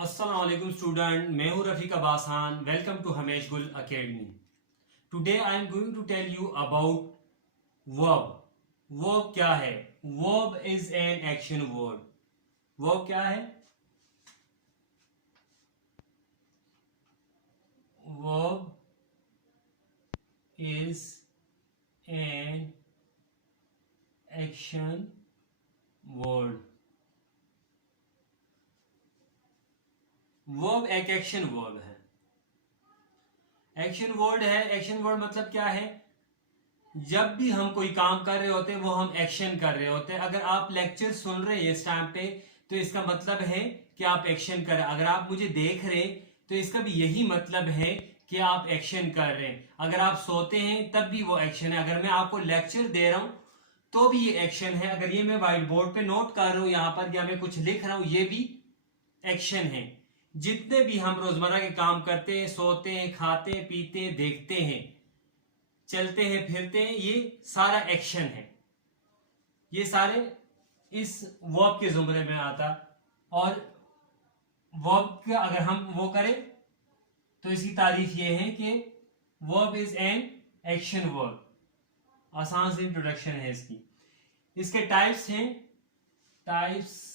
अस्सलाम वालेकुम स्टूडेंट, मैं हूं Rafiq Abbas Khan. Welcome to Hamesh Gul academy. Today I am going to tell you about verb. Verb क्या है? Verb is an action word. Verb क्या है? Verb is an action word. Verb एक एक्शन वर्ब है। एक्शन वर्ड है। एक्शन वर्ड मतलब क्या है? जब भी हम कोई काम कर रहे होते हैं वो हम एक्शन कर रहे होते हैं। अगर आप लेक्चर सुन रहे हैं इस टाइम पे तो इसका मतलब है कि आप एक्शन कर रहे हैं। अगर आप मुझे देख रहे हैं तो इसका भी यही मतलब है कि आप एक्शन कर रहे हैं। अगर आप सोते हैं तब भी वो एक्शन है। अगर मैं आपको लेक्चर दे रहा हूं तो भी ये एक्शन है। अगर ये मैं व्हाइट बोर्ड पे नोट कर रहा हूं यहां पर या मैं कुछ लिख रहा हूं ये भी एक्शन है। जितने भी हम रोजमर्रा के काम करते हैं, सोते हैं, खाते हैं, पीते हैं, देखते हैं, चलते हैं, फिरते हैं, ये सारा एक्शन है। ये सारे इस वर्ब के जुमरे में आता। और वर्ब का अगर हम वो करें तो इसकी तारीफ ये है कि verb is an action verb. आसान से इंट्रोडक्शन है इसकी। इसके टाइप्स हैं। टाइप्स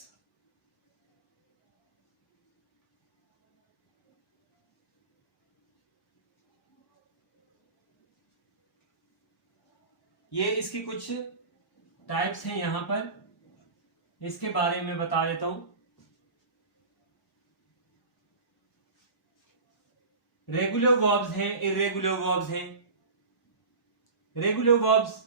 ये इसकी कुछ टाइप्स हैं यहां पर। इसके बारे में बता देता हूं। रेगुलर वर्ब्स हैं, इरेगुलर वर्ब्स हैं। रेगुलर वर्ब्स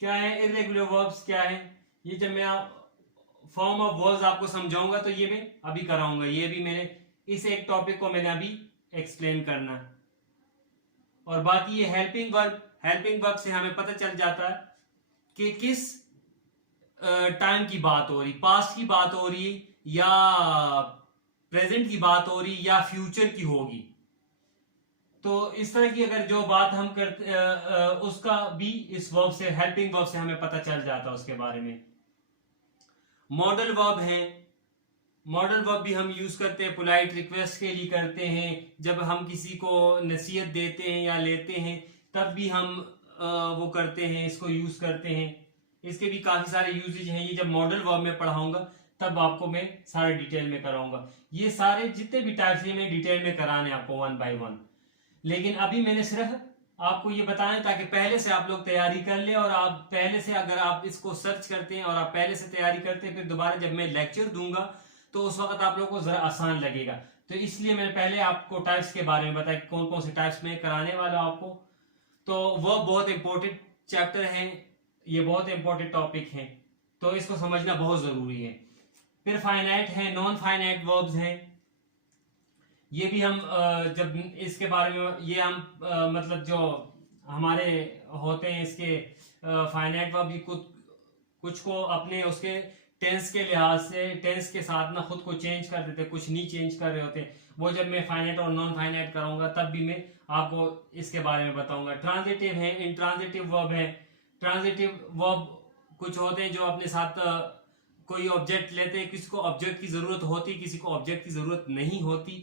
क्या है, इरेगुलर वर्ब्स क्या है, ये जब मैं फॉर्म ऑफ वर्ब्स आपको समझाऊंगा तो ये मैं अभी कराऊंगा। ये भी मैंने इस एक टॉपिक को मैंने अभी एक्सप्लेन करना है। और बाकी ये हेल्पिंग वर्ब, हेल्पिंग वर्ब से हमें पता चल जाता है कि किस टाइम की बात हो रही, पास्ट की बात हो रही या प्रेजेंट की बात हो रही या फ्यूचर की होगी। तो इस तरह की अगर जो बात हम करते उसका भी इस वर्ब से, हेल्पिंग वर्ब से हमें पता चल जाता है उसके बारे में। मॉडल वर्ब है। मॉडल वर्ब भी हम यूज करते हैं पोलाइट रिक्वेस्ट के लिए करते हैं। जब हम किसी को नसीहत देते हैं या लेते हैं तब भी हम वो करते हैं, इसको यूज करते हैं। इसके भी काफी सारे यूजेज हैं। ये जब मॉडल वर्ब में पढ़ाऊंगा तब आपको मैं सारे डिटेल में कराऊंगा। ये सारे जितने भी टाइप्स हैं मैं डिटेल में कराने आपको वन बाय वन। लेकिन अभी मैंने सिर्फ आपको ये बताया ताकि पहले से आप लोग तैयारी कर ले। और आप पहले से अगर आप इसको सर्च करते हैं और आप पहले से तैयारी करते हैं फिर दोबारा जब मैं लेक्चर दूंगा तो उस वक्त आप लोग को जरा आसान लगेगा। तो इसलिए मैंने पहले आपको टाइप्स के बारे में बताया कौन कौन से टाइप्स में कराने वाला आपको। तो वह बहुत इंपॉर्टेंट चैप्टर है, ये बहुत इंपॉर्टेंट टॉपिक है, तो इसको समझना बहुत जरूरी है। फिर फाइनाइट है, नॉन फाइनाइट वर्ब्स हैं। ये भी हम जब इसके बारे में ये हम मतलब जो हमारे होते हैं इसके फाइनाइट वर्ब भी कुछ कुछ को अपने उसके टेंस के लिहाज से, टेंस के साथ ना खुद को चेंज कर देते, कुछ नहीं चेंज कर रहे होते। वो जब मैं फाइनाइट और नॉन फाइनाइट कराऊंगा तब भी मैं आपको इसके बारे में बताऊंगा। ट्रांजिटिव है, इंट्रांजिटिव वर्ब है। ट्रांजिटिव वर्ब कुछ होते हैं जो अपने साथ कोई ऑब्जेक्ट लेते हैं। किसी को ऑब्जेक्ट की जरूरत होती, किसी को ऑब्जेक्ट की जरूरत नहीं होती,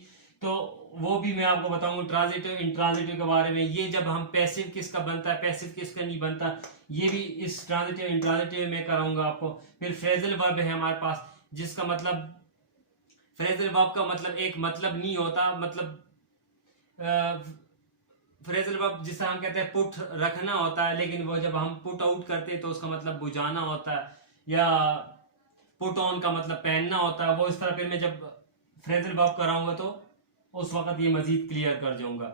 तो वो भी मैं आपको बताऊंगा ट्रांजिटिव इंट्रांजिटिव के बारे में। ये जब हम पैसिव किसका बनता है, पैसिव किसका नहीं बनता, ये भी इस ट्रांजिटिव इंट्रांजिटिव में कराऊंगा आपको। फिर फ्रेजल वर्ब है हमारे पास, जिसका मतलब, फ्रेजल वर्ब का मतलब एक मतलब नहीं होता। मतलब फ्रेजल वर्ब जिसे हम कहते हैं पुट रखना होता है, लेकिन वो जब हम पुट आउट करते हैं तो उसका मतलब बुझाना होता है, या पुट ऑन का मतलब पहनना होता है। वो इस तरह फिर मैं जब फ्रेजल वर्ब कराऊंगा तो उस वक्त ये मजीद क्लियर कर जाऊंगा।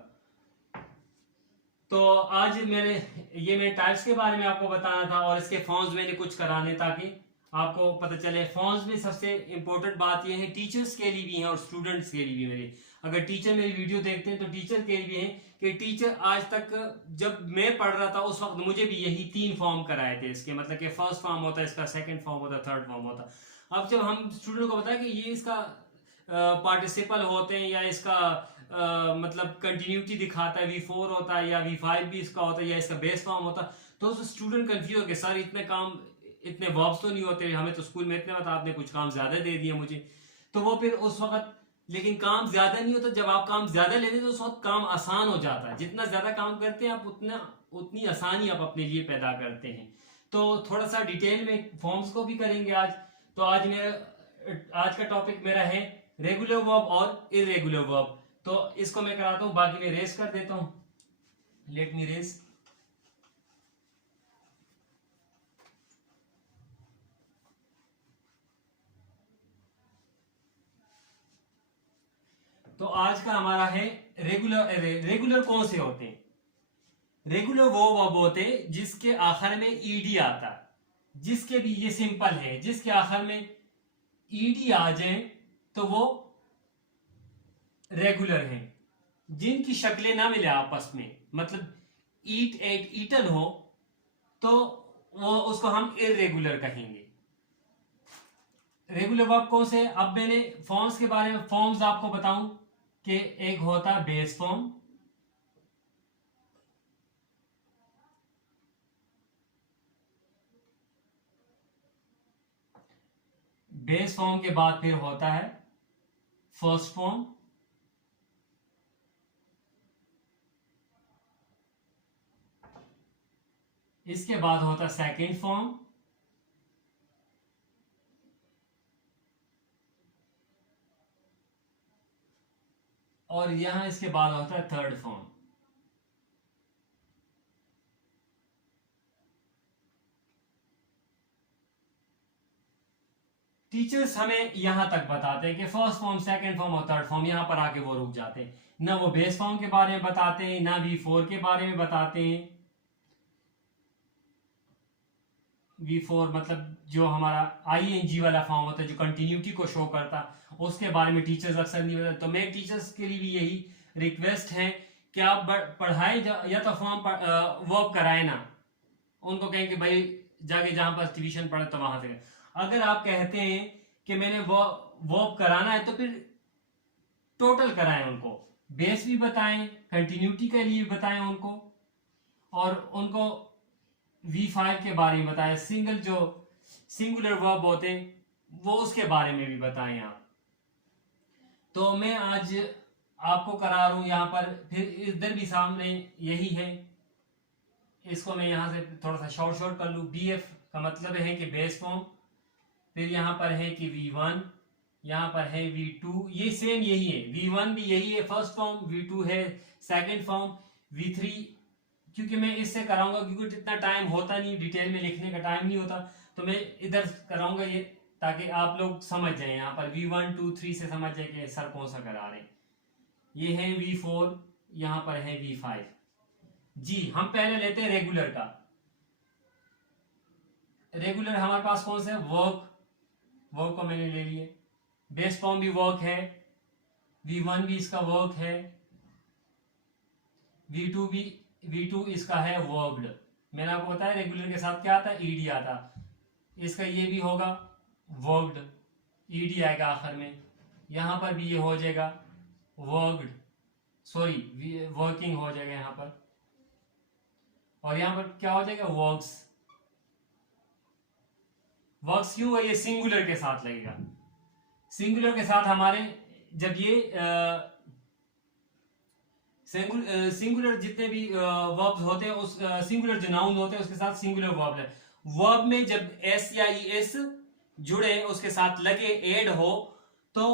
तो आज मैं टाइप्स के बारे में आपको बताना था और इसके फॉर्म्स मैंने कुछ कराने ताकि आपको पता चले। फॉर्म्स में सबसे इंपॉर्टेंट बात यह है, टीचर्स के लिए भी है और स्टूडेंट्स के लिए भी। मेरे अगर टीचर मेरी वीडियो देखते हैं तो टीचर के लिए भी है कि टीचर आज तक जब मैं पढ़ रहा था उस वक्त मुझे भी यही 3 फॉर्म कराए थे इसके। मतलब कि फर्स्ट फॉर्म होता है इसका, सेकंड फॉर्म होता है, थर्ड फॉर्म होता है। अब जब हम स्टूडेंट को बताया कि ये इसका पार्टिसिपल होते हैं या इसका मतलब कंटिन्यूटी दिखाता है, V4 होता है या V5 भी इसका होता है या इसका बेस फॉर्म होता है, तो स्टूडेंट कंफ्यूज हो गए, सर इतने काम, इतने वर्ब्स तो नहीं होते, हमें तो स्कूल में इतने बता, आपने कुछ काम ज्यादा दे दिया मुझे। तो वो फिर उस वक्त लेकिन काम ज्यादा नहीं होता। जब आप काम ज्यादा लेते हैं तो उस वक्त काम आसान हो जाता है। जितना ज्यादा काम करते हैं आप उतनी आसानी आप अपने लिए पैदा करते हैं। तो थोड़ा सा डिटेल में फॉर्म्स को भी करेंगे आज। तो आज का टॉपिक मेरा है रेगुलर वर्ब और इरेगुलर वर्ब। तो इसको मैं कराता हूं, बाकी मैं रेस कर देता हूं। Let me erase. तो आज का हमारा है रेगुलर कौन से होते हैं? रेगुलर वो वर्ब होते हैं जिसके आखिर में ईडी आता है। जिसके भी, ये सिंपल है, जिसके आखिर में ईडी आ जाए तो वो रेगुलर है। जिनकी शक्लें ना मिले आपस में, मतलब ईट एट ईटन हो, तो वो उसको हम इरेगुलर कहेंगे। रेगुलर वर्ब कौन से? अब मैंने फॉर्म्स के बारे में फॉर्म्स आपको बताऊं कि एक होता है बेस फॉर्म, बेस फॉर्म के बाद फिर होता है फर्स्ट फॉर्म, इसके बाद होता है सेकंड फॉर्म, और यहां इसके बाद होता है थर्ड फॉर्म। टीचर्स हमें यहां तक बताते हैं कि फर्स्ट फॉर्म, सेकंड फॉर्म और थर्ड फॉर्म, यहां पर आके वो रुक जाते हैं। ना वो बेस फॉर्म के बारे में बताते हैं, ना V4 के बारे में बताते हैं। V4 मतलब जो हमारा ING वाला फॉर्म होता है, जो कंटिन्यूटी को शो करता, उसके बारे में टीचर्स अक्सर नहीं बताते। तो मैं टीचर्स के लिए भी यही रिक्वेस्ट है कि आप पढ़ाए या तो फॉर्म वर्क कराए ना, उनको कहें कि भाई जाके जहां पर ट्यूशन पढ़े तो वहां से। अगर आप कहते हैं कि मैंने वर्क कराना है तो फिर टोटल कराएं उनको, बेस भी बताएं, कंटिन्यूटी के लिए भी बताएं उनको, और उनको V5 के बारे में बताएं। सिंगुलर वर्ब होते हैं वो, उसके बारे में भी बताएं आप। तो मैं आज आपको करा रहा हूं यहां पर। फिर इधर भी सामने यही है, इसको मैं यहां से थोड़ा सा शॉर्ट कर लूं। BF का मतलब है कि बेस फॉर्म, फिर यहां पर है कि V1, यहां पर है V2, ये सेम यही है। V1 भी यही है फर्स्ट फॉर्म, V2 है सेकंड फॉर्म, V3 क्योंकि मैं इससे कराऊंगा क्योंकि इतना टाइम होता नहीं, डिटेल में लिखने का टाइम नहीं होता, तो मैं इधर कराऊंगा ये, ताकि आप लोग समझ जाए। यहाँ पर V1 2 3 से समझ जाए कि सर कौन सा करा रहे हैं। ये है V4, यहाँ पर है V5। जी हम पहले लेते हैं रेगुलर का। रेगुलर हमारे पास कौन सा है? वर्क को मैंने ले लिए। बेस फॉर्म भी वर्क है, V1 भी इसका वर्क है, V2 इसका है वर्ब्ड। मैंने आपको बताया रेगुलर के साथ क्या आता है? ईडी आता। इसका ये भी होगा वर्ब्ड, ईडी आएगा आखिर में। यहां पर भी ये हो जाएगा वर्क्ड, सॉरी वर्किंग हो जाएगा यहां पर, और यहां पर क्या हो जाएगा? वर्क्स। वर्क्स क्यों है? ये सिंगुलर के साथ लगेगा। सिंगुलर के साथ हमारे जब ये सिंगुलर जितने भी वर्ब्स होते हैं, उस सिंगुलर जो नाउन होते हैं उसके साथ सिंगुलर वर्ब है। वर्ब में जब S या ES जुड़े, उसके साथ लगे, ऐड हो, तो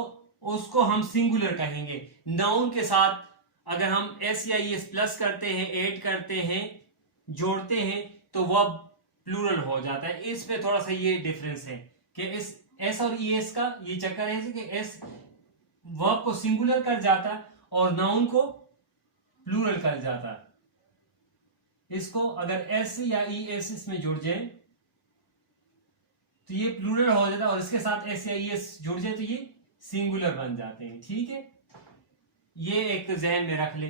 उसको हम सिंगुलर कहेंगे। नाउन के साथ अगर हम S या ES प्लस करते हैं, ऐड करते हैं, जोड़ते हैं, तो वर्ब प्लूरल हो जाता है। इसमें थोड़ा सा ये डिफरेंस है कि इस S और ES का ये चक्कर है कि S वर्ब को सिंगुलर कर जाता है और नाउन को प्लूरल कर जाता है। इसको अगर S या ES इसमें जुड़ जाए तो ये प्लूरल हो जाता है, और इसके साथ S या ES जुड़ जाए तो ये सिंगुलर बन जाते हैं। ठीक है, ये एक जहन में रख ले।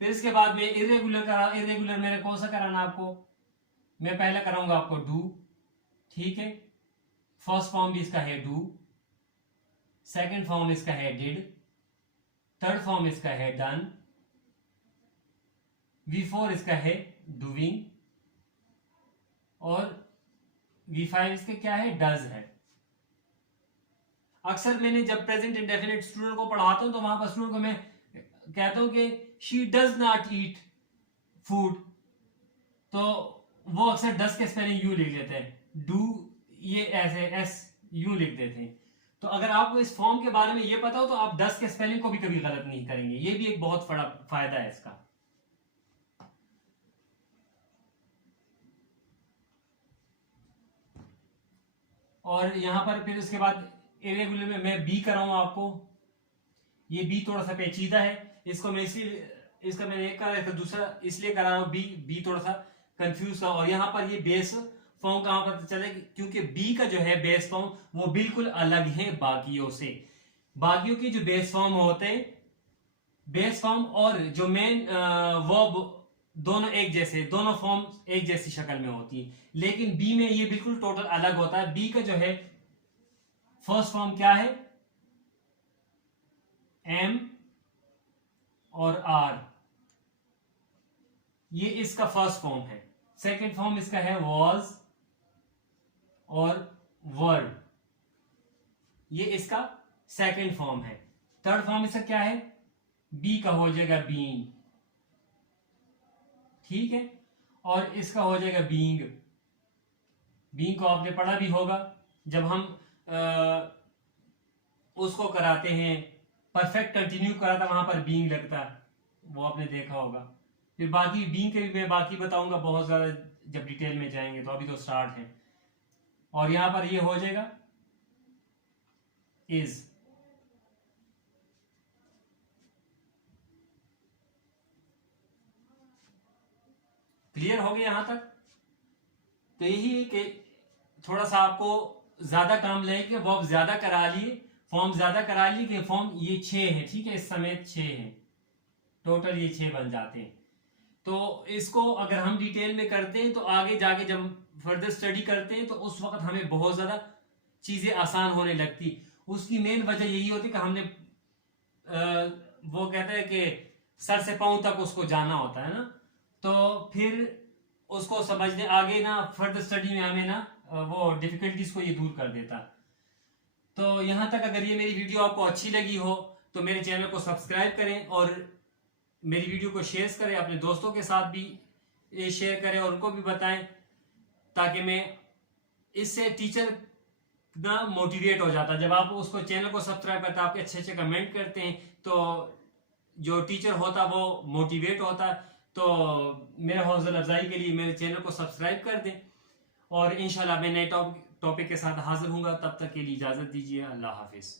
फिर इसके बाद में इरेगुलर मैंने कौन सा कराना आपको? मैं पहले कराऊंगा आपको डू। ठीक है, फर्स्ट फॉर्म भी इसका है डू, सेकंड फॉर्म इसका है डिड, थर्ड फॉर्म इसका है डन, V4 इसका है डूइंग, और V5 इसका क्या है? डज है। अक्सर मैंने जब प्रेजेंट इंडेफिनिट स्टूडेंट को पढ़ाता हूं तो वहां पर स्टूडेंट को मैं कहता हूं कि she does not eat food, तो वो अक्सर डस के स्पेलिंग यू लिख लेते हैं, डू ये ऐसे एस यू लिख देते हैं। तो अगर आपको इस फॉर्म के बारे में ये पता हो तो आप डस के स्पेलिंग को भी कभी गलत नहीं करेंगे, ये भी एक बहुत बड़ा फायदा है इसका। और यहां पर फिर उसके बाद इरेगुलर में मैं बी कर रहा हूं आपको, ये बी थोड़ा सा पेचीदा है, इसको मैं इसलिए इसका मैंने एक करा है, दूसरा इसलिए करा रहा हूं बी, बी थोड़ा सा कंफ्यूज था। और यहाँ पर ये बेस फॉर्म कहां पता चले, क्योंकि बी का जो है बेस फॉर्म वो बिल्कुल अलग है बाकियों से। बाकियों के जो बेस फॉर्म होते हैं, बेस फॉर्म और जो मेन वर्ब दोनों एक जैसे, दोनों फॉर्म एक जैसी शक्ल में होती है, लेकिन बी में ये बिल्कुल टोटल अलग होता है। बी का जो है फर्स्ट फॉर्म क्या है, एम और आर, ये इसका फर्स्ट फॉर्म है। सेकंड फॉर्म इसका है वॉज और वर्ड, ये इसका सेकंड फॉर्म है। थर्ड फॉर्म इसका क्या है, बी का हो जाएगा बीइंग, ठीक है, और इसका हो जाएगा बीइंग। बीइंग को आपने पढ़ा भी होगा जब हम उसको कराते हैं, परफेक्ट कंटिन्यू कराता वहां पर बीइंग लगता है, वो आपने देखा होगा। फिर बाकी बीइंग के भी मैं बाकी बताऊंगा बहुत ज्यादा जब डिटेल में जाएंगे, तो अभी तो स्टार्ट है। और यहां पर ये हो जाएगा इज। क्लियर हो गया यहां तक? तो यही है कि थोड़ा सा आपको ज्यादा काम लेके वर्ब ज्यादा करा लिए, फॉर्म ज्यादा करा लिए कि फॉर्म ये 6 है, ठीक है, इस समय 6 है टोटल, ये 6 बन जाते हैं। तो इसको अगर हम डिटेल में करते हैं तो आगे जाके जब फर्दर स्टडी करते हैं तो उस वक्त हमें बहुत ज्यादा चीजें आसान होने लगती। उसकी मेन वजह यही होती कि हमने वो कहते हैं कि सर से पांव तक उसको जाना होता है ना, तो फिर उसको समझने आगे ना फर्दर स्टडी में हमें ना वो डिफिकल्टीज को ये दूर कर देता। तो यहां तक अगर ये मेरी वीडियो आपको अच्छी लगी हो तो मेरे चैनल को सब्सक्राइब करें और मेरी वीडियो को शेयर करें, अपने दोस्तों के साथ भी ये शेयर करें और उनको भी बताएं, ताकि मैं इससे टीचर ना मोटिवेट हो जाता। जब आप उसको चैनल को सब्सक्राइब करते हैं, आपके अच्छे अच्छे कमेंट करते हैं, तो जो टीचर होता वो मोटिवेट होता। तो मेरे हौसला अफजाई के लिए मेरे चैनल को सब्सक्राइब कर दें, और इंशाल्लाह मैं नए टॉपिक के साथ हाजिर हूँगा। तब तक के लिए इजाज़त दीजिए। अल्लाह हाफिज़।